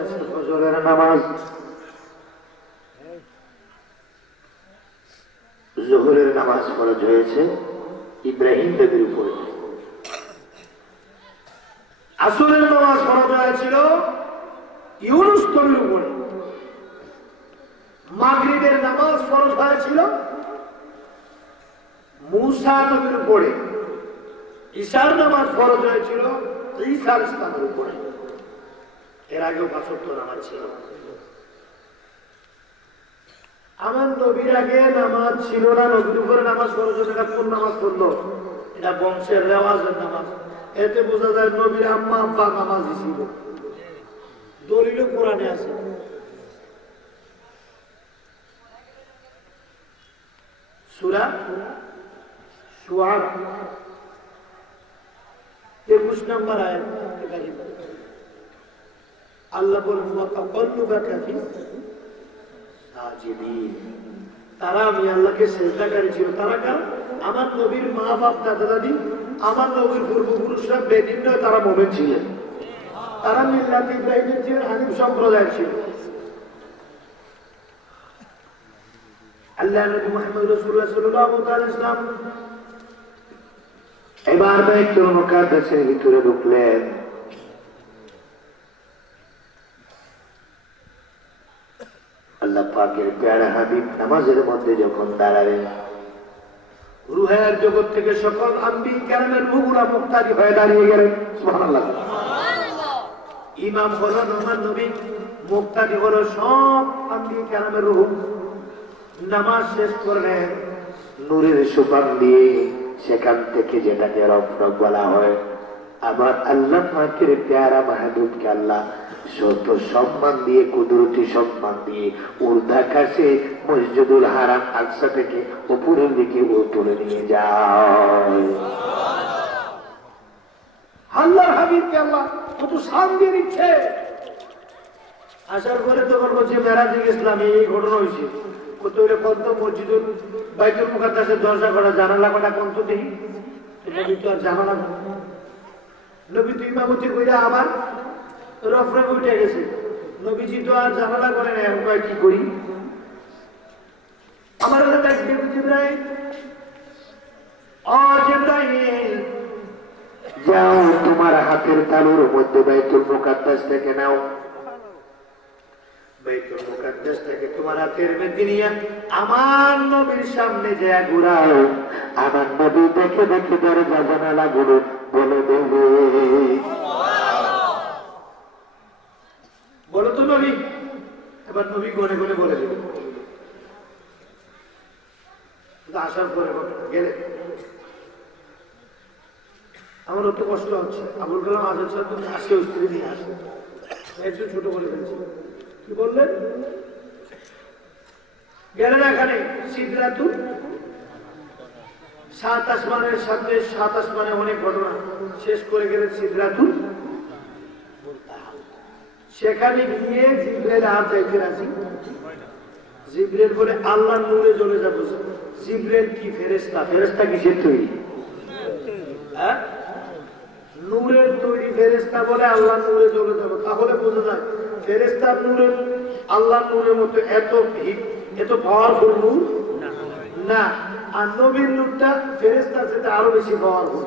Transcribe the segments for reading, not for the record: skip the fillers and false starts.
হয়েছে ফজরের নামাজ, জোহরের নামাজ ফরজ হয়েছে ইব্রাহিম নবীর উপরে, আসরের নামাজ ফরজ হয়েছিল ইউনুস নবীর উপরে, মাগরিবের নামাজ ফরজ হয়েছিল মূসা নবীর উপরে, ঈশার নামাজ ফরজ হয়েছিল ঈসা আলাইহিস সালামের উপরে। এর আগেও ৫ ওয়াক্ত নামাজ ছিল। আমার নবীর আগে নামাজ ছিল না, নবীর উপরে নামাজ ফরজ হলে এটা কোন নামাজ পড়লো? এটা বংশের রেওয়াজের নামাজ। এতে বোঝা যায় নবীর আম্মা আব্বা নামাজই ছিল, দলিল কোরআনে আছে। সূরা শুআরা ২৩ নম্বর আয়াত, আল্লাহ বলেন ওয়াতাকাল্লুবাকা ফিস সাজিদিন। তারা আমি আল্লাহকে সিজদাকারী ছিল। তারা কারা? আমার নবীর মা বাপ দাদা দাদি, আমার নবীর পূর্বপুরুষরা বেদিন নয়, তারা মুমিন ছিলেন। তারা মিল্লাত ইব্রাহিমের ছিলেন, হানিফ সম্প্রদায়ের ছিল। আল্লাহ নবী মুহাম্মদ রাসূলুল্লাহ সাল্লাল্লাহু আলাইহি ওয়াসাল্লাম এবার বাইতুল মুকাদ্দাসের ভিতরে ঢুকলেন। আল্লাহ পাকের প্যারা হাবিব নামাজের মধ্যে যখন দাঁড়ালেন, রুহের জগৎ থেকে সকল আম্বিয়া কেরামের রূহগুলো মুক্তাদি হয়ে দাঁড়িয়ে গেলেন। সুবহানাল্লাহ। ইমাম হলেন আমার নবী, মুক্তাদি হলো সব আম্বিয়া কেরামের রূহ। নামাজ শেষ করলেন, নূরের সুপান দিয়ে সেখান থেকে যেটাকে রত্ন বলা হয়, আমার আল্লাহ পাকের প্যারা মাহবুবকে আল্লাহ শত সম্মান দিয়ে, কুদরতি সম্মান দিয়ে ঊর্ধ্বাকাশে মসজিদুল হারাম আকসা থেকে উপরের দিকে ও তুলে নিয়ে যায়। আল্লাহর হাবিবকে আল্লাহ কত শান দিয়ে দিচ্ছে। আসার পরে তখন বলছে মেরাজে গেছিলাম, এই ঘটনা হয়েছে। কত মসজিদুল বাইতুল মুকাদ্দাসের দরজা করা, জানালা কটা কোন তো দেখি, নবী তো আর জানালা, নবী তো ইমামতি কইরা আবার রফরে উঠে গেছে। নবীজি তো আর জানালা করে না, এখন কি করি? আমার জিবরাইল, ও জিবরাইল, যাও তোমার হাতের তালুর মধ্যে বাইতুল মুকাদ্দাস থেকে নাও, বাইতুল মুকাদ্দাস থেকে তোমার হাতের মধ্যে নিয়ে আমার নবীর সামনে যা ঘুরাও, আমার নবী দেখে দেখে দরজা জানালা গুলো বলে দেবে। বলো তো নবী, এবার নবী গনে গনে বলে দেবে। আসার পরে গেলে আমার অত কষ্ট হচ্ছে। আবুল কালাম আজাদ সাহেব তুমি আসে, স্ত্রী নিয়ে আসে, একটু ছোট করে ফেলছে। কি বললেন? গেলেন এখানে সিদরাতুল, ৭ আসমানের সাথে ৭ আসমানে অনেক ঘটনা শেষ করে গেলেন সিদরাতুল মুনতাহা। সেখানে গিয়ে জিবরাইল আর যাইতে রাজি। জিবরাইল বলে আল্লাহর নূরে জ্বলে যাবো। জিবরাইল কি ফেরেশতা? ফেরেশতা কিসের তৈরি? হ্যাঁ, নূরের তৈরি ফেরেশতা বলে আল্লাহর নূরে জ্বলে যাবো। তাহলে বোঝা যায় ফেরেশতার নূরের আল্লাহর নূরের মতো এত পাওয়ারফুল নূর না। আর নবীর নূরটা ফেরেশতার সাথে আরো বেশি পাওয়ারফুল।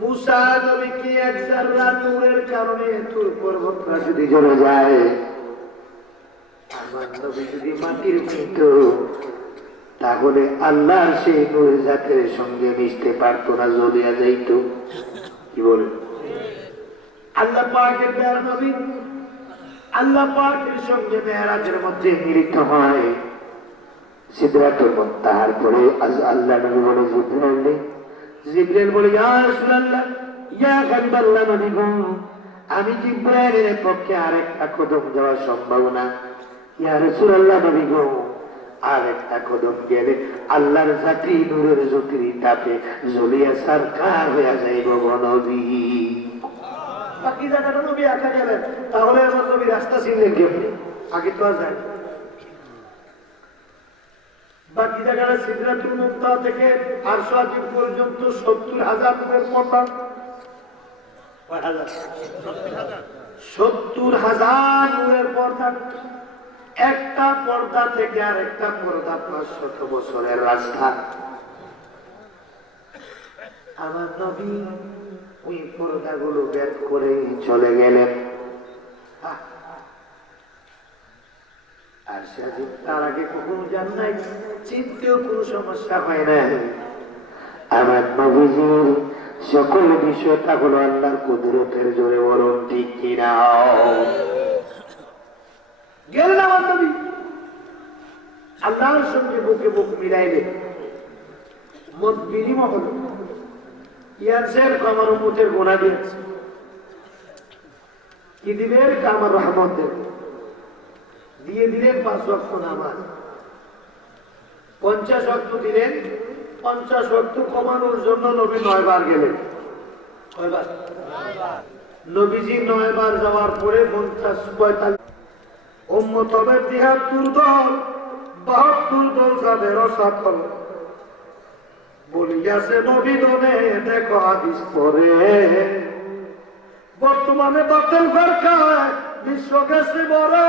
মুসা নবী কি এক জাররা নূরের কারণে এত পর্বতটা যদি জ্বলে যায়, আমার নবী যদি মাটির মৃত, তাহলে আল্লাহর সেই নূর জাতের সঙ্গে মিশতে পারতো না, জ্বলিয়া যাইত। কি বলেন? আল্লাহ পাকের প্যারা নবী আল্লাহ পাকের সঙ্গে মেরাজের মধ্যে মিলিত হয় সিদরাতুল মুনতাহার পরে। আল্লাহ নবী বলে জিবরাইল, জিবরাইল বলে ইয়া রাসূলুল্লাহ, ইয়া হাবিবাল্লাহ নবী গো, আমি জিবরাইলের পক্ষে আরেকটা কদম যাওয়া সম্ভব না। ইয়া রাসূলুল্লাহ নবী গো, আরেকটা কদম গেলে আল্লাহর জাতি নূরের জ্যোতির তাপে জ্বলিয়া সারকার হইয়া যাইব গো নবী। বাকি জায়গাটা নবী একা গেলেন, তাহলে আমার নবী রাস্তা চিনলেন কেমনি? আগে তো আর যায়। বাকি জায়গাটা সিদরাতুল মুনতাহা থেকে আরশ আজিম পর্যন্ত ৭০,০০০ ফুটের পর্বত। 70,000 নূরের পর্দা, একটা পর্দা থেকে আর একটা পর্দা 500 বছরের রাস্তা। আমার নবী ওই পর্দাগুলো বের করে চলে গেলেন। আর সেদিন তার আগে কখনো যান নাই, চিনতেও কোনো সমস্যা হয় না। আমার নবীজির সকল বিষয়টা হলো আল্লাহর কুদরতের জোরে, বরং ঠিক কিনা? গেলেন আমার নবী, আল্লাহর সঙ্গে বুকে বুক মিলাইলেন, মত বিনিময় হল। ইয়াসের আমার উম্মতের গুনাহ দিয়েছে, কি দিলেন? আমার রহমত দিয়ে দিলেন 5 ওয়াক্ত নামাজ, 50 ওয়াক্ত দিলেন। 50 ওয়াক্ত কমানোর জন্য নবী 9 বার গেলেন। কয়বার? নবীজি 9 বার যাওয়ার পরে 50-45 উম্মত হবে 73 দল, 72 দল যাবে রসাতল। বলিয়াছে নবী দনে দেখো হাদিস পড়ে, বর্তমানে বাতিল ফেরকায় বিশ্ব গেছে মরে।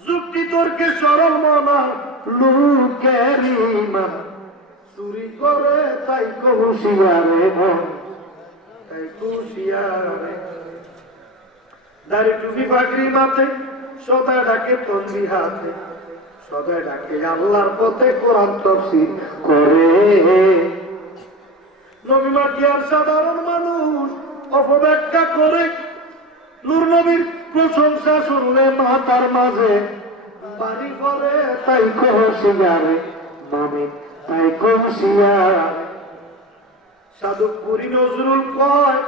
যুক্তি তর্কে সরল মনা লোকের ঈমান চুরি করে তাই হুঁশিয়ারে মন, তাই হুঁশিয়ারে। দাড়ি টুপি পাগড়ি মাথে, সদা ডাকে তসবিহ হাতে, সদা ডাকে আল্লাহর পথে কোরআন তাফসীর করে। নবী মাটি আর সাধারণ মানুষ অপব্যাখ্যা করে। নূর নবীর প্রশংসা শুনলে মাথার মাঝে বাড়ি করে, তাই হুঁশিয়ারে মামি, তাই হুঁশিয়ারে। সাধুপুরি নজরুল কয়,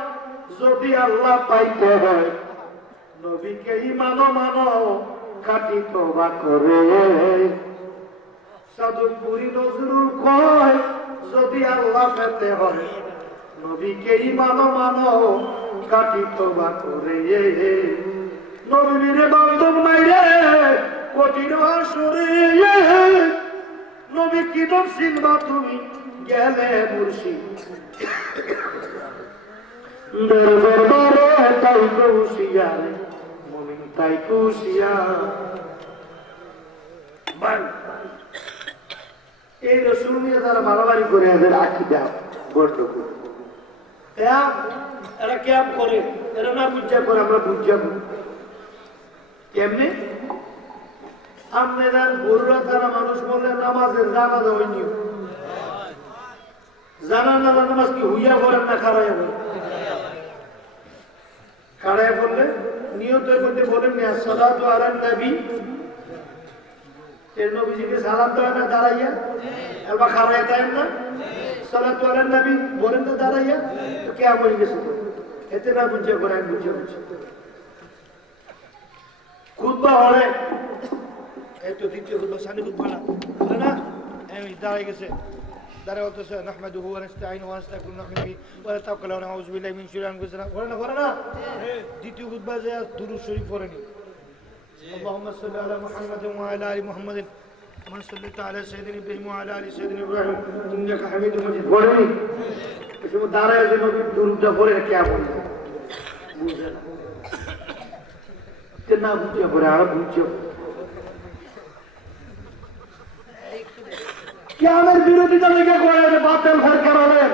যদি আল্লাহ পাইতে হয় নবীকে মানো মানো, খাঁটি তওবা করে। সাধুপুরি নজরুল কয়, যদি আল্লাহ পেতে হয় নবীকে মানো মানো, খাঁটি তওবা করে। নবীর বান্ধব নাই রে কঠিন আসরে, নবী কি নাম চিনবা তুমি গেলে মুর্শিদ দরবারে, তাই হুঁশিয়ারে মুমিন, তাই হুঁশিয়ার। এই রসুল নিয়ে তারা মারামারি করে এদের আকিদা গন্ডগোল। এরা ক্যাম্প করে, এরা না বুঝা করে, আমরা বুঝা করি। কেমনি? আপনার গরুরা তারা মানুষ বললে নামাজের জানাজা হয়নি, জানাজা নামাজ কি হুইয়া করেন না খাড়াইয়া করেন? খাড়াইয়া করলে নিয়তের মধ্যে বলেন না সালাতু আলান নবী, এর নবীজিকে সালাম দেয় না দাঁড়াইয়া, এবার খাড়াইয়া দেন না সালাতু আলান নবী বলেন না দাঁড়াইয়া, কে বলে গেছে? এতে না বুঝে করে, আমি বুঝে বুঝে খুতবা হলে এই তো দ্বিতীয় খুতবা, সানি খুতবা না বলে না, এই দাঁড়াই গেছে, দাঁড়ায় হতেছে নাহমাদুহু ওয়া নাস্তাঈনুহু ওয়া নাস্তাগফিরুহু ওয়া নাতাওয়াক্কালু আলাইহি ওয়া নাউযু বিল্লাহি মিন শুরুরি আনফুসিনা। বলে না দ্বিতীয় খুতবা যে দুরূদ শরীফ পড়েনি, আল্লাহুম্মা সাল্লি আলা মুহাম্মাদিন ওয়া আলা আলি মুহাম্মাদিন কামা সাল্লাইতা আলা সাইয়্যিদিনা ইব্রাহিম ওয়া আলা আলি সাইয়্যিদিনা ইব্রাহিম ইন্নাকা হামিদুম মাজিদ। পড়েনি? এসব দাঁড়ায় যে নবী দুরূদটা পড়ে কে বলে বুঝে না, না বুঝে পড়ে আর বুঝে। কিয়ামের বিরোধিতা লেগে করে বাতিল ফেরকা বলেন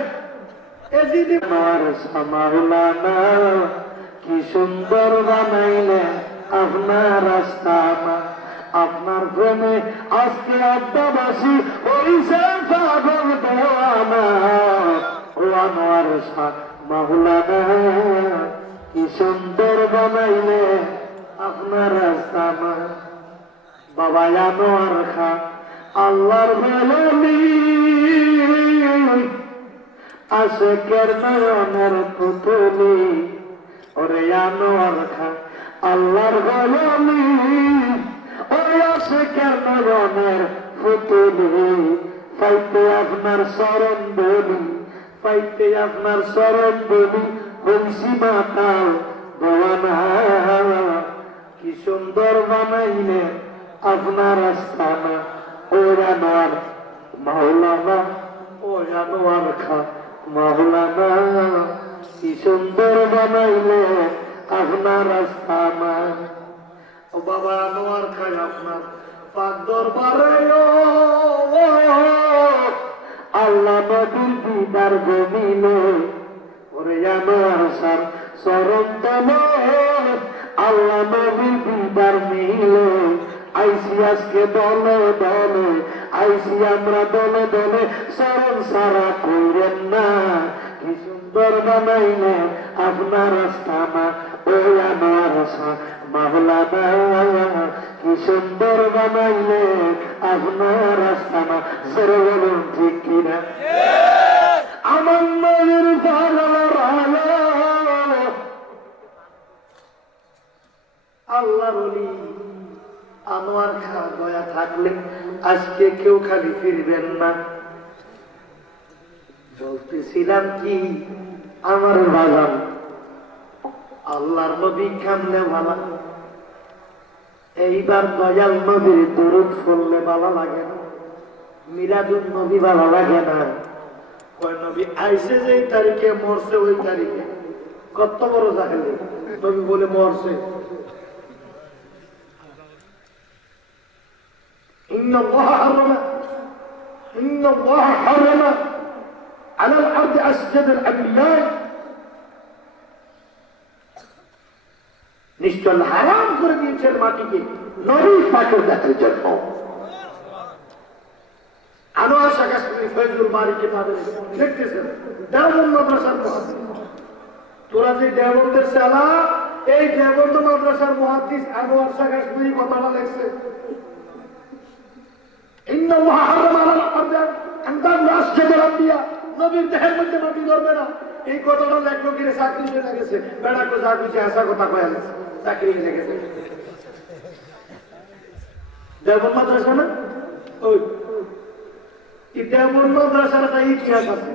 এজিদ মাওলানা কি সুন্দর বানাইলেন আপনার রাস্তা, আপনার প্রেমে আজকে আড্ডাবাসী হইছে পাগল দেওয়ানা। ও আনোয়ার শাহ মাওলানা কি সুন্দর বানাইলেন আপনার রাস্তা। বাবা আনোয়ার খান আল্লাহর মেলনি, আশেকের নয়নের পুতুলি, ওরে আনোয়ার খান আল্লাহর মেলনি, ওরে আশেকের নয়নের পুতুলি। পাইতে আপনার শরণ বলি, পাইতে আপনার শরণ বলি, হইছি মাতাল দেওয়ানা। কি সুন্দর বানাইলেন আপনার আস্তানা, ও আনোয়ার মাওলানা, ও আনোয়ার খান মাওলানা কি সুন্দর বানাইলেন আপনার রাস্তা আমার। ও বাবা আনোয়ার খাই আপনার পাক দরবারে আল্লাহ নবীর দিদার জমিনে ওরে আমার সার চরণ তলে আল্লাহ নবীর দিদার মিলে আইসি আজকে দলে দলে আইসি আমরা দলে দলে চরণ সারা কইরেন না কি সুন্দর বানাইলে আপনার রাস্তা মা ওই আমার মাওলানা কি সুন্দর বানাইলে আপনার রাস্তা মা জোরে বলুন ঠিক কিনা আমার নবীর পাগল আল্লাহর ওলি আনোয়ার খা দয়া থাকলে আজকে কেউ খালি ফিরবেন না। বলতেছিলাম কি আমার বাগান আল্লাহর নবী কামলে ভালা, এইবার দয়াল নবীর দরুদ পড়লে ভালো লাগে না, মিলাদুন নবী ভালো লাগে না। কয় নবী আইসে যে তারিখে মরছে ওই তারিখে কত বড় জাহেলি নবী বলে মরছে। إن الله حرم على الأرض أسجد الأنبياء নিশ্চয় হারাম করে দিয়েছেন মাটিকে নবী পাকের জাতের জন্য। আনোয়ার শাহ কাশ্মীরি ফয়জুল বারী কিতাবে লিখতেছেন দেওবন্দ মাদ্রাসার মুহাদ্দিস, তোরা যে দেওবন্দের শালা এই দেওবন্দ মাদ্রাসার মুহাদ্দিস আনোয়ার শাহ কাশ্মীরি কথাটা লিখছে إن الله حرم على الأرض أن تسجد الأنبياء নবীর দেহের মধ্যে মাটি ধরবে না। এই কথাটা লেখলো কিরে চাকরি চলে গেছে বেড়া কো যা কিছু আসা কথা কয়ে গেছে চাকরি চলে গেছে। দেওবন্দ মাদ্রাসা না ওই দেওবন্দ মাদ্রাসার একটা ইতিহাস আছে।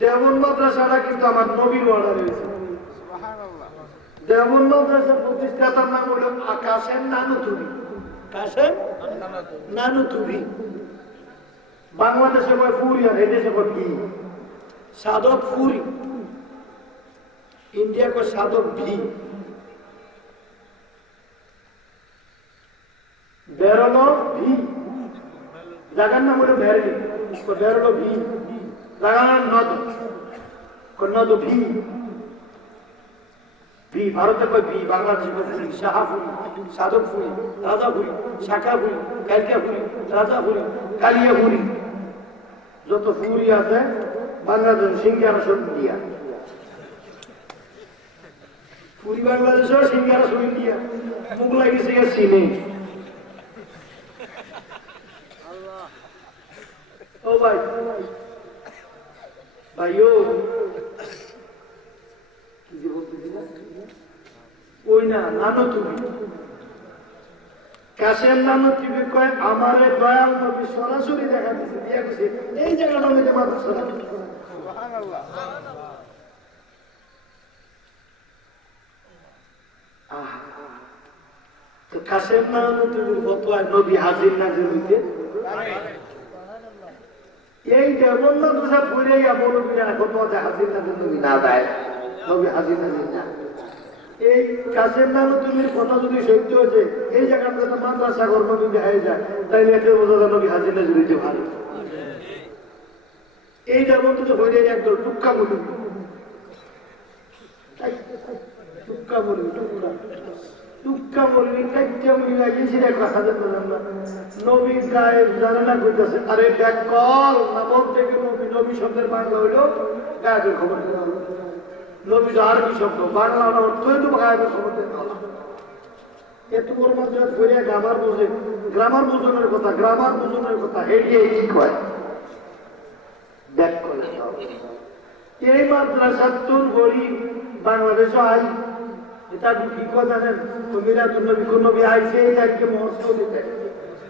দেওবন্দ মাদ্রাসাটা কিন্তু আমার নবীর অর্ডার হয়েছে। দেওবন্দ মাদ্রাসার প্রতিষ্ঠাতার নাম হলো আকাশের নানুতুবি। নানুতুবি বাংলাদেশে কয় ফুরি আর এদেশে কয় ভি, সাধক ফুরি, ইন্ডিয়া কয় সাধক ভি। বেরোলো ভি জায়গার নাম হলো বেরলি, বেরোলো ভি জায়গার নাম নদ, নদ ভি ভি ভারতে কয় ভি, বাংলাদেশে কয় ফুরি, শাহাফুরি, সাধক ফুরি, রাজা ফুরি, শাখা ফুরি, কালিকা ফুরি, রাজা ফুরি, কালিয়া ফুরি, যত ফুরি আছে বাংলাদেশ সিঙ্গারা সব ইন্ডিয়া। ফুরি বাংলাদেশও সিঙ্গারা সব ইন্ডিয়া, মুখ লাগিয়েছে চিনে। ও ভাই ভাইও কি যে বলতেছিল ওই না নানো তুমি কাশের নানো তুমি কয় আমারে দয়াল নবী সরাসরি দেখা দিচ্ছে দিয়া গেছে এই জায়গাটা হইতে মাদ্রাসা। সুবহানাল্লাহ। তো কাশের নানো তুমি ফতোয়া নবী হাজির নাজির হইতে এই দেওবন্দ মাদ্রাসা পড়ে গিয়া বলবি না ফতোয়াতে হাজির নাজির নবী না দেয়, নবী হাজির নাজির না। এই কাশের নানো তুমি কথা যদি সত্য হয়েছে এই জায়গাটা মাদ্রাসা কর্ম যদি হয়ে যায় তাইলে একটা বোঝা যায় নবী হাজির নাজির হইতে ভালো। এই দেওবন্দ তো হয়ে যায় একদম টুক্কা বলি, টুক্কা বলি, টুক্কা বলবি কাইটা বলি লাগিয়েছি একটা হাজার না নবী গায়েব জানে না কইতেছে আরে দেখ কল না বলতে নবী নবী শব্দের বাংলা হইল গায়েবের খবর, নবী আরবি শব্দ বাংলা অর্থই তো গায়েবের খবর দেওয়া। এত বড় মাদ্রাসা করে গ্রামার বোঝে, গ্রামার বোঝনের কথা, গ্রামার বোঝনের কথা হেরিয়ে কি কয় দেখ করে। এই মাদ্রাসা তোর গরিব বাংলাদেশও আই এটা কি কথা জানেন মিলাদুন নবী কোন নবী আইছে এই তারিখে মহোৎসব দিতে,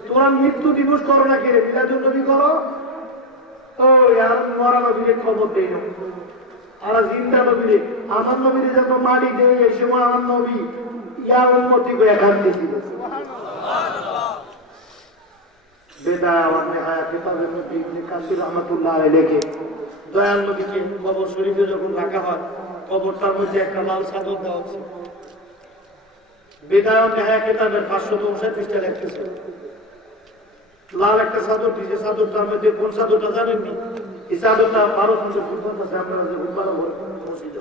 তোরা মৃত্যু দিবস করো না কে মিলাদুন নবী করো। ও আর মরা নবীর খবর দেই না আর জিন্দা নবীরে আমার নবীরে যত মাটি দেয় এই সময় আমার নবী ইয়া উম্মতি করে কাঁদতেছিল। সুবহানাল্লাহ। বেদা ওয়ান নিহায়া কিতাবে নবী ইবনে কাসির রাহমাতুল্লাহ আলাইহি লেখে দয়াল নবীকে কবর শরীফে যখন রাখা হয় কবরটার মধ্যে একটা লাল চাদর দেওয়া হচ্ছে। বিদায় নেহা কিতাবের 559 পৃষ্ঠা লিখতেছে লাল একটা চাদর দিয়েছে, চাদরটার মধ্যে কোন চাদরটা জানেননি? এই চাদরটা 12 ফুটের ফুটবল আছে, আপনারা যে ফুটবল মসজিদ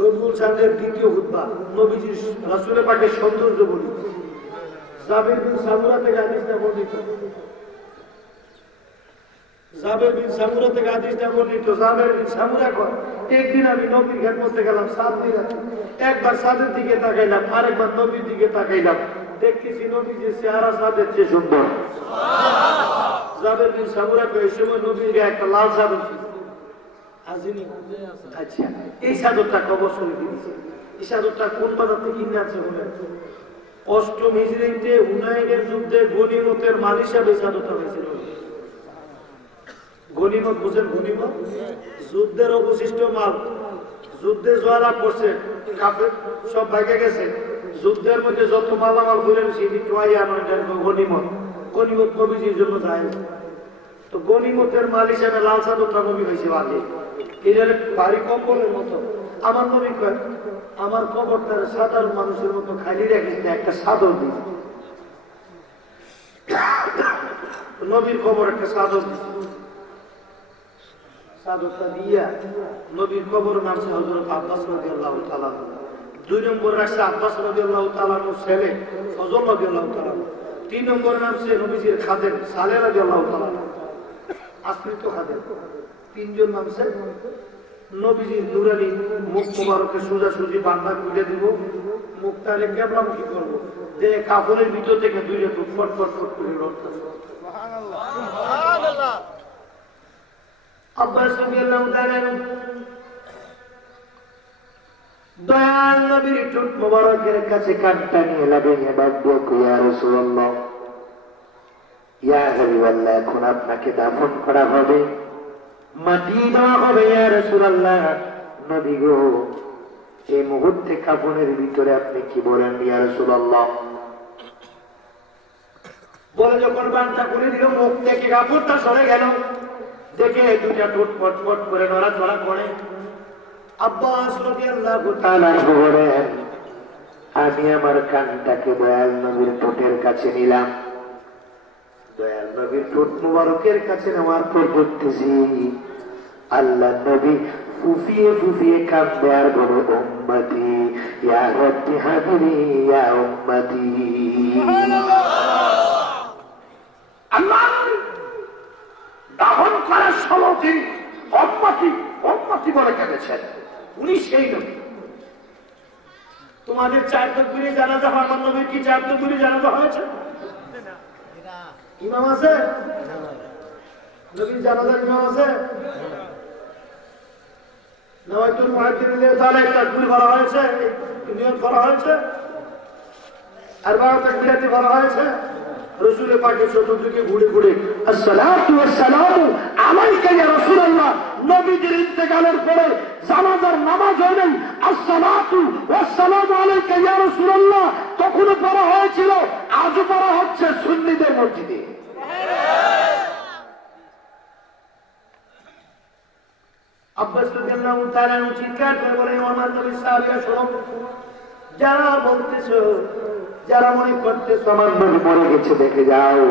রবিউল চাঁদের দ্বিতীয় খুতবা নবীজি রাসূলের পাকের সৌন্দর্য বলি। জাবের বিন সামুরা থেকে হাদিসটা বর্ণিত, জাবের বিন সামুরা থেকে হাদিসটা বর্ণিত। জাবের বিন সামুরা কয়, একদিন আমি নবীর ঘাট মধ্যে গেলাম, সাত দিন আছে, একবার সাদের দিকে তাকাইলাম, আরেকবার নবীর দিকে তাকাইলাম, দেখতেছি নবীর যে চেহারা সাদের চেয়ে সুন্দর। জাবের বিন সামুরা কয়, এই সময় নবীর গায়ে একটা লাল চাদর ছিল। আচ্ছা, এই চাদরটা কবর শরীফে দিয়েছে। এই চাদরটা কোন বাজার থেকে কিনে আছে বলে? 8ম হিজরিতে হুনাইনের যুদ্ধে গনিমতের মাল হিসাবে চাদরটা হয়েছিল। গনিমত বুঝেন? গনিমত যুদ্ধের অবশিষ্ট মাল, যুদ্ধে জয়লাভ করছে, কাফের সব ভাগে গেছে, যুদ্ধের মধ্যে যত মালামাল করেন সেটি গনিমত। গনিমত নবীজির জন্য যায়। তো গনিমতের মাল হিসাবে লাল চাদরটা নবী হয়েছে আগে। এর বাড়ি কম্বলের মতো। আমার নবী কয়, আমার কবরটার সাধারণ মানুষের মতো খালি রাখিস না, একটা চাদর দিস। নবীর কবর একটা চাদর দিস। চাদরটা দিয়া নবীর কবর নামছে হযরত আব্বাস রাদিয়াল্লাহু তাআলা। 2 নম্বর রাখছে আব্বাস রাদিয়াল্লাহু তাআলার ছেলে ফজল রাদিয়াল্লাহু তাআলা। 3 নম্বর নামছে নবীজির খাদেম সালেহ রাদিয়াল্লাহু তাআলা, আশ্রিত খাদেম। 3 জন নামছে। নবীজির নুরানি মুখ মুবারকে সোজাসুজি বান্দা খুলে দিব, মুখটারে কেবলামুখী করবো, যে কাপড়ের ভিতর থেকে 2টা টুক ফট ফট ফট করে রক্তাছে। সুবহানাল্লাহ, সুবহানাল্লাহ। আব্বাস রাদিয়াল্লাহু তাআলা দয়াল নবীর ঠোঁট মুবারকের কাছে কানটা নিয়ে লাগিয়ে ডাকবো, ইয়া রাসূলুল্লাহ, ইয়া হাবিবাল্লাহ, এখন আপনাকে দাফন করা হবে, মাটি দেওয়া হবে। ইয়া রাসূলুল্লাহ, নবী গো, এই মুহূর্তে কাফনের ভিতরে আপনি কি বলেন? ইয়া রাসূলুল্লাহ বলে যখন বানটা করে দিল, মুখ থেকে কাপড়টা সরে গেল, দেখে 2টা ঠোঁট পটপট করে নড়াচড়া করে। আব্বাস রাদিয়াল্লাহু তাআলা বলেন, আমি আমার কানটাকে দয়াল নবীর ঠোঁটের কাছে নিলাম। দয়াল নবীর ঠোঁট মুবারকের কাছে নেওয়ার পর দেখতেছি আল্লাহ নবী ফুফিয়ে ফুফিয়ে কাঁদবে আর বলে, উম্মতি ইয়া রাব্বি হাবিবি ইয়া উম্মতি। আল্লাহ দাফন করার 16 দিন উম্মতি উম্মতি বলে কেঁদেছেন। উনি সেই নবী। তোমাদের 4 তাকবীরে জানাজা হয়, আমার নবীর কি 4 তাকবীরে জানাজা হয়েছে? ইমাম আছে? নবীর জানাজার ইমাম আছে? নওয়াইতুল মুহাজ্জিরিনের দ্বারা তাকবীর করা হয়েছে, নিয়ত করা হয়েছে, আর 12 তাকবীরাতে করা হয়েছে। রাসূল পাকের চতুর্দিকে ঘুরে ঘুরে আসসালাতু ওয়াসসালামু আলাইকা ইয়া রাসূলুল্লাহ, নবীজির ইন্তেকালের পরে জানাজার নামাজ হয় নাই, আসসালাতু ওয়াসসালামু আলাইকা ইয়া রাসূলুল্লাহ তখনও পড়া হয়েছিল, আজও পড়া হচ্ছে সুন্নিদের মসজিদে। আব্বাস রাদিয়াল্লাহু তাআলা চিৎকার করে বলেন, আমার নবী সাহাবীরা শোনো, যারা বলতেছো, যারা মনে করতেছো আমার নবী মরে গেছে, দেখে যাও,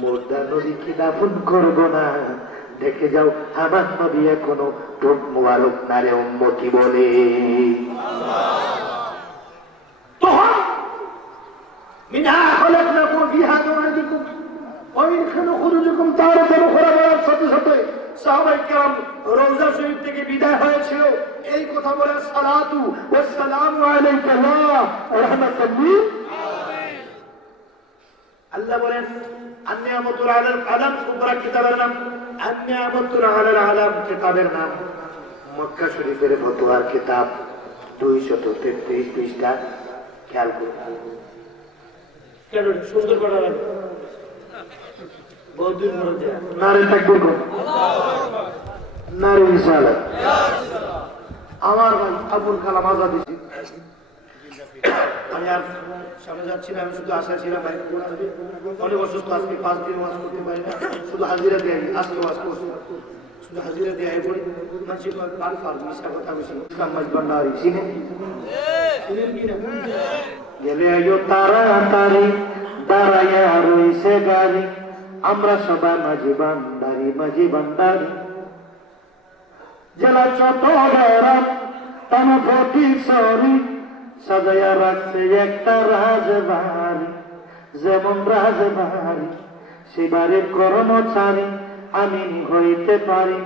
মুর্দা নবীকে দাফন করবো না, দেখে যাও আমার নবী এখনো ঠোঁট মুবারক নারে উম্মতি বলে। মিনহা খলাকনাকুম ফিহা নুঈদুকুম ওয়া মিনহা নুখরিজুকুম তারাতান উখরা বলার সাথে সাথে সাহাবায়ে কেরাম রওজা শরীফ থেকে বিদায় হয়েছিল এই কথা বলে, সালাতু ওয়াস সালামু আলাইকা ওয়া রাহমাতুল লিল আলামিন। আল্লাহ বলেন, আন-নি'মাতুল আলাল আলাম সুবরা কিতাবের নাম, আন-নি'মাতুল আলাল আলাম কিতাবের নাম, মক্কা শরীফের ফতোয়ার কিতাব 233 পৃষ্ঠা। খেয়াল করুন, কেন সুন্দর করা লাগে বহুদিন মধ্যে নারে তাকবীর করুন, নারে রিসালাত। আমার ভাই আবুল কালাম আজাদি, আমি আর সামনে যাচ্ছি না, আমি শুধু আশা ছিলাম ভাই অনেক অসুস্থ, আজকে 5 দিন ওয়াজ করতে পারি না, শুধু হাজিরা দিয়ে আজকে ওয়াজ করছি। হাজিরা দিয়ে পড়ি মাঝে কাল ফাল মিশা কথা বেশি কামাজ ভান্ডারি চিনে গেলে আয়ো তাড়াতাড়ি দাঁড়াইয়া রইছে গাড়ি আমরা সবাই মাঝি ভান্ডারি জেলা চট্টগ্রাম থানা ফটিকছড়ি সাজাইয়া রাখছে একটা রাজবাড়ি যেমন রাজবাড়ি সে বাড়ির কর্মচারী আমি হইতে পারি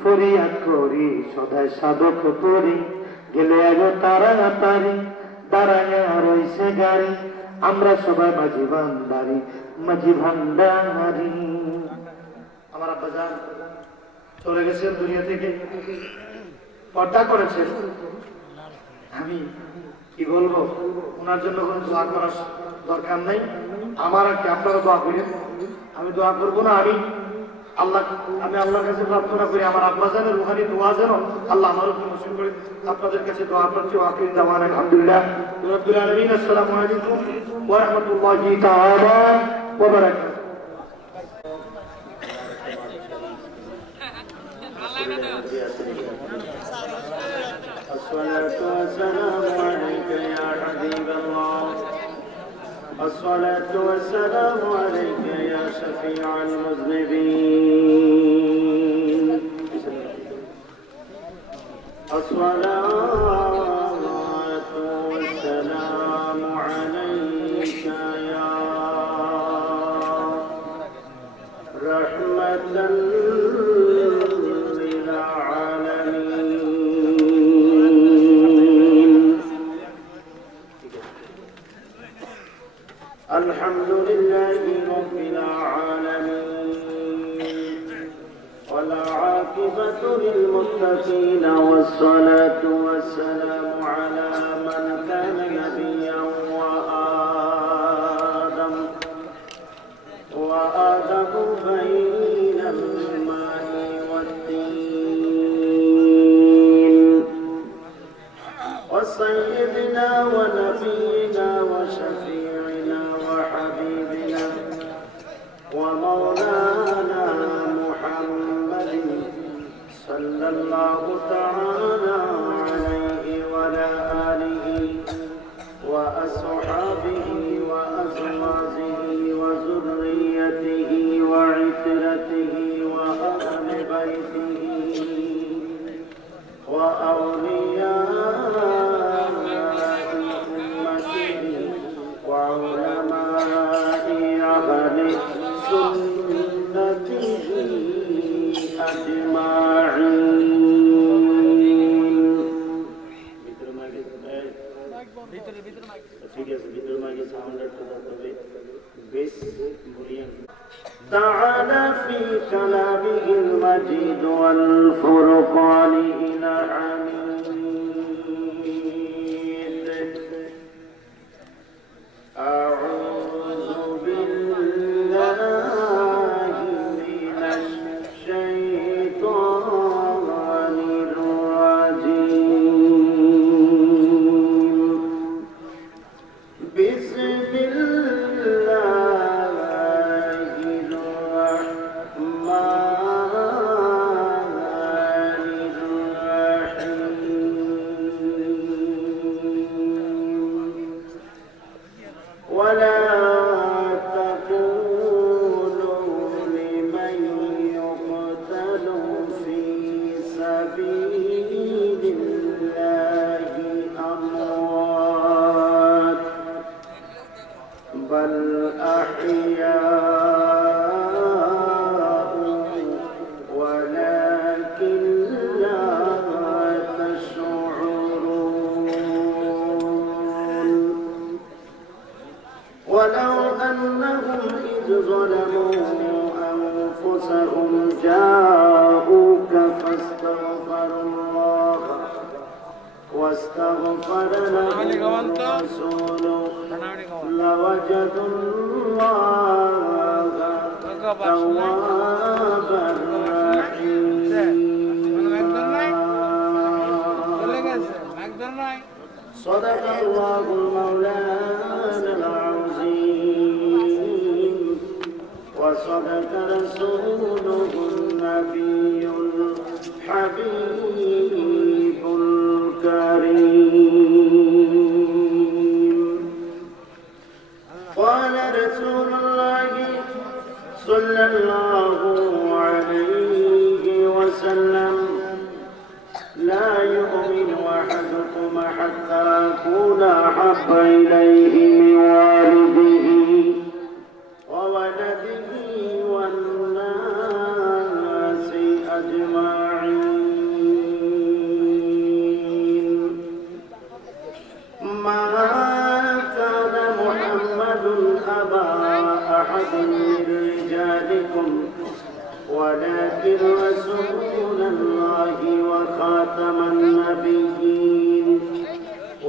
ফরিয়াদ করি সদাই সাধক করি গেলে আগে তাড়াতাড়ি দাঁড়াইয়া রইছে গাড়ি আমরা সবাই মাঝি ভান্ডারি আমার আব্বাজান চলে গেছেন দুনিয়া থেকে পর্দা করেছেন আমি কি বলবো ওনার জন্য কোনো দোয়া করার দরকার নাই আমার আর কি আপনারা দোয়া করেন আমি দোয়া করবো না আমি আল্লাহর কাছে প্রার্থনা করি আমার আব্বাজানের রুহানি দোয়া যেন আল্লাহ আমার উপর নসিব করে আপনাদের কাছে দোয়া করছি আখির দাওয়ানা আলহামদুলিল্লাহ রাব্বিল আলামিন আসসালামু আলাইকুম ওয়া রাহমাতুল্লাহি তাআলা ওয়া বারাকাতুহু الصلاة والسلام عليك يا حبيب الله الصلاة والسلام عليك يا شفيع المذنبين الصلاة والسلام عليك يا رحمة الحمد لله رب العالمين والعاقبة للمتقين والصلاة والسلام على من كان نبيا وآدم بين الماء والدين وسيدنا ونبينا وشفيعنا وحبيبنا ومولانا محمد صلى الله تعالى عليه وعلى آله وأصحابه وأزواجه وذريته وعترته وأهل بيته وأولياء أمته وعلماء أهل سنته أجمعين. تعالى في كلامه المجيد والفرقان الحميد. أعوذ بالله من الشيطان الرجيم. بسم الله الرحمن الرحيم. ولا تقولوا لمن يقتل في سبيل الله أموات بل أحياء ولكن لا تشعرون. ولو أنهم إذ ظلموا أنفسهم جاءوك فاستغفروا الله واستغفر لهم الرسول لوجدوا الله توابا رحيما. صدق الله المولانا العظيم وصدق رسوله النبي حبيب الكريم قال رسول الله صلى الله عليه وسلم لا يؤمن أحدكم حتى أكون أحب إليه من والده وولده والناس أجمعين ما كان محمد أبا أحد من رجالكم ولكن رسول الله وخاتم النبيين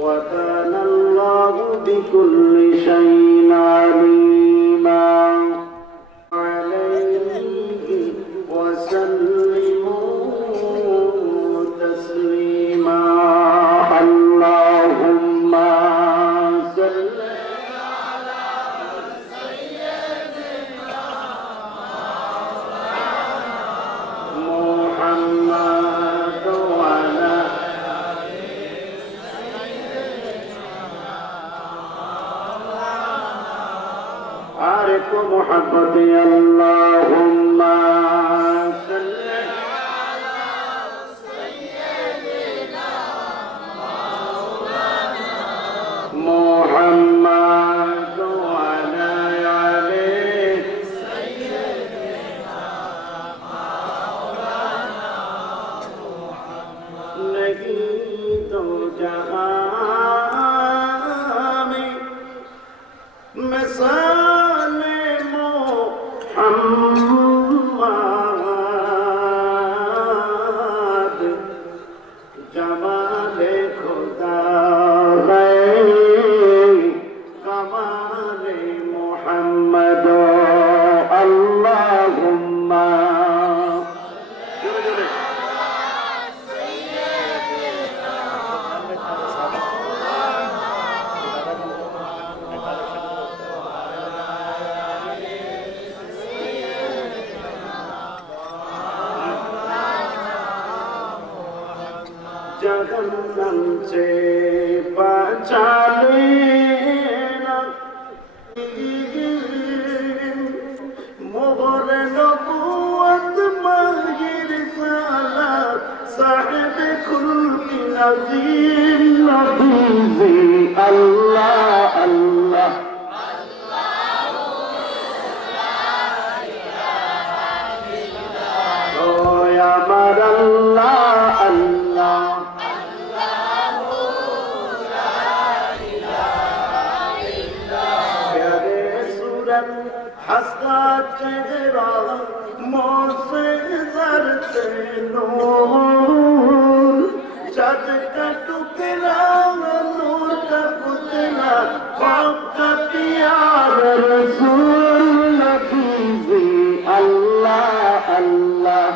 وكان الله بكل شيء عليما عليه وسلموا تسليما اللهم صل محمد وعلى عارف محبتي اللهم صل على سيدنا محمد وعلى عليه नहीं तो जहां में मिसाल मोहम्मद जमाले खुदा है कमाले मोहम्मद अल्लाहुम्मा जहन्नम से बचा लेना मोहर नबूवत माहिर सालात साहिब खुल्की नज़ीम नबी अल्लाह अल्लाह ओ या मर अल्लाह अल्लाह हंसता चेहरा मौसे जरते नूर चाँद का टुकड़ा नूर का पुतला ख्वाब का प्यार रसूल नबी अल्लाह अल्लाह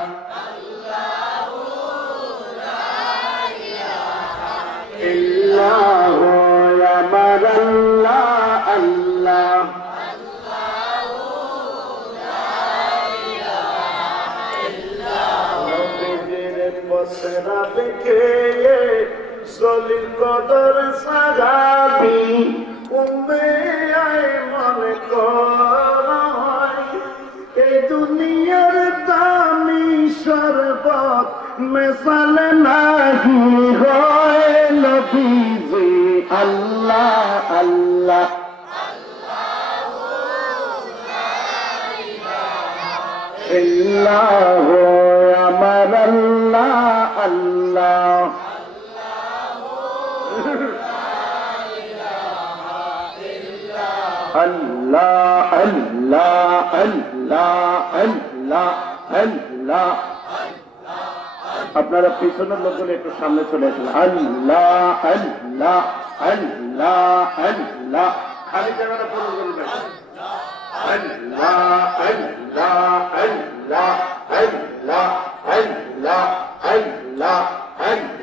इल्लाहु या मर अल्लाह अल्लाह बसरा बिके सलिल कदर साजाबी उम्मे आए मन कराई ए दुनियार दामी शरबत मिसाल नहीं होए नबी जी अल्लाह अल्लाह इल्लाहु अमर अल्लाह अल्लाह अल्लाह अल्लाह अल्लाह अल्लाह अल्लाह আপনারা পিছনের লোকগুলো একটু সামনে চলে আসেন আল্লাহ আল্লাহ আল্লাহ আল্লাহ খালি জায়গাটা পূরণ করবেন Allah, Allah, Allah, Allah, Allah, Allah,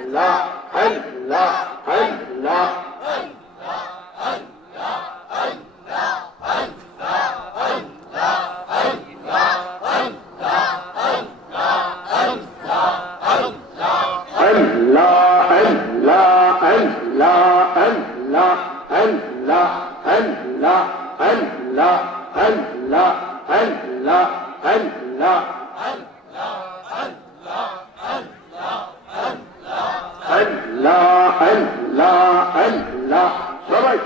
Allah, Allah, Allah. সবাই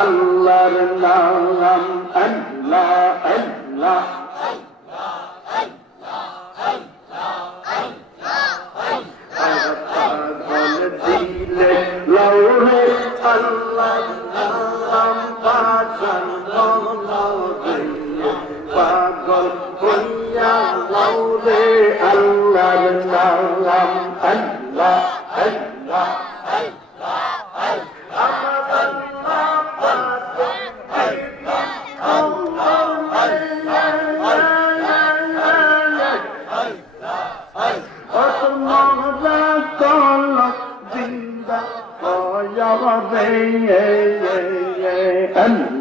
আল্লাহর নাম আল্লাহ আল্লাহ দিলে লৌরে আল্লাহর নাম বাজান পাগল হইয়া লৌরে আল্লাহর নাম আল্লাহ আল্লাহ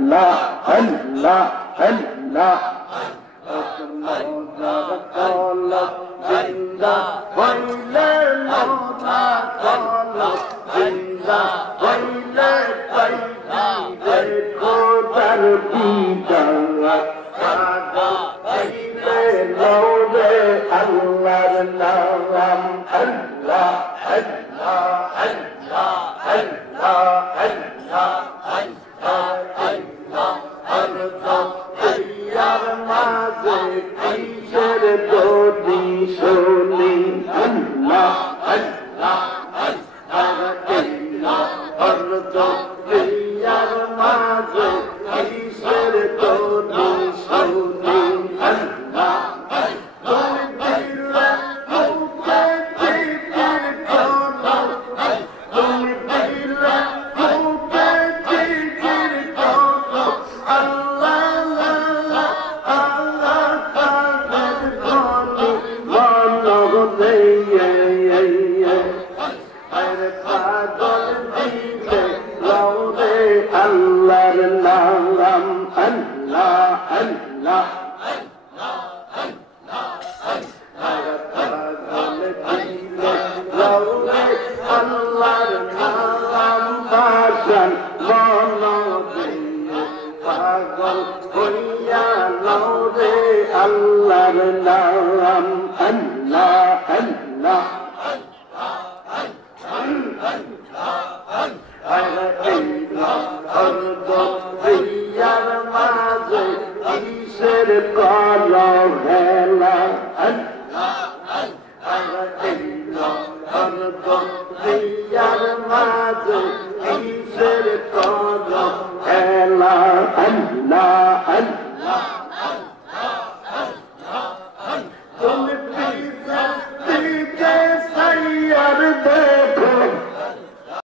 Allah, Allah, Allah. Zinda, hoyle mola kolo, zinda, hoyle paide kodar bidala, kaga hoyle lode Allah'r naam, Allah, Allah, Allah, Allah, Allah. Allah